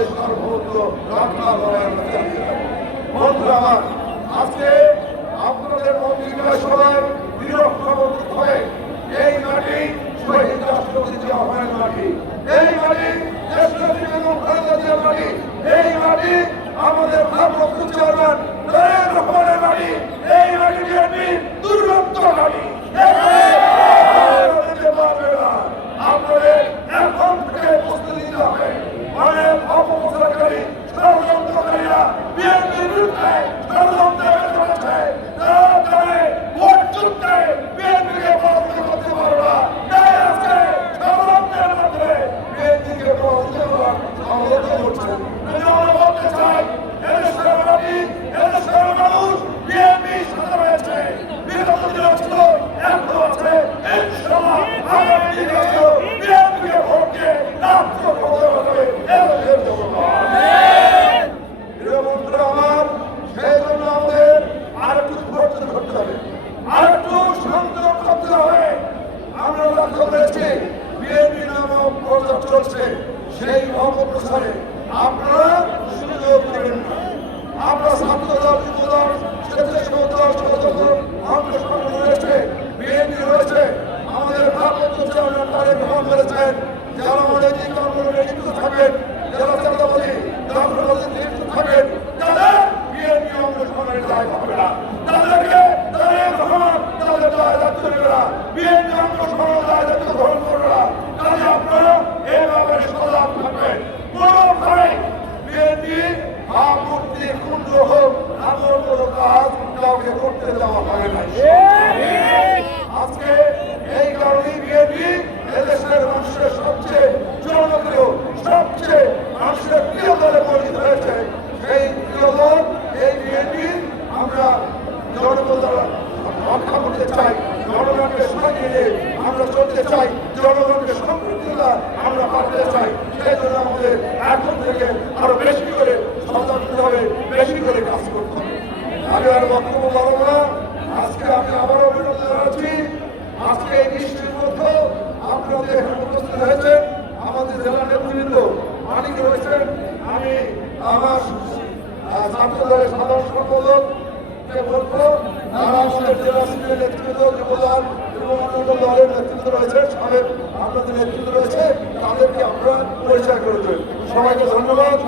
আমাদের সর্বত্র রক্ষা করার বন্ধু আমার আজকে আপনাদের মন্দির সভায় Amen. মহপ্রচার চলছে, সেই অপপ্রচারে আপনারা সুযোগ দেবেন না। আমরা ছাত্র দল যুব দল স্বেচ্ছাসেবক দল সহযোগ আমরা আমরা চলতে চাই জনগণকে আমরা পাঠাতে চাই আরও বেশি করে সচেতন বেশি করে কাজ করতে আমি আর বক্তব্য বলব না আজকে আমি আবারও অভিনন্দন জানাচ্ছি আজকে এই বৃষ্টির মধ্যে আপনাদের এখানে উপস্থিত হয়েছে আমাদের জেলা নেতৃবৃন্দ অনেক রয়েছে নেতৃত্বে বলব? নানা জেলা শিবিরের নেতৃত্ব যুবদল এবং অন্যান্য দলের নেতৃত্ব রয়েছে সাবেক আপনাদের নেতৃত্ব রয়েছে, তাদেরকে আমরা পরিচয় করে দেবেন সবাইকে ধন্যবাদ।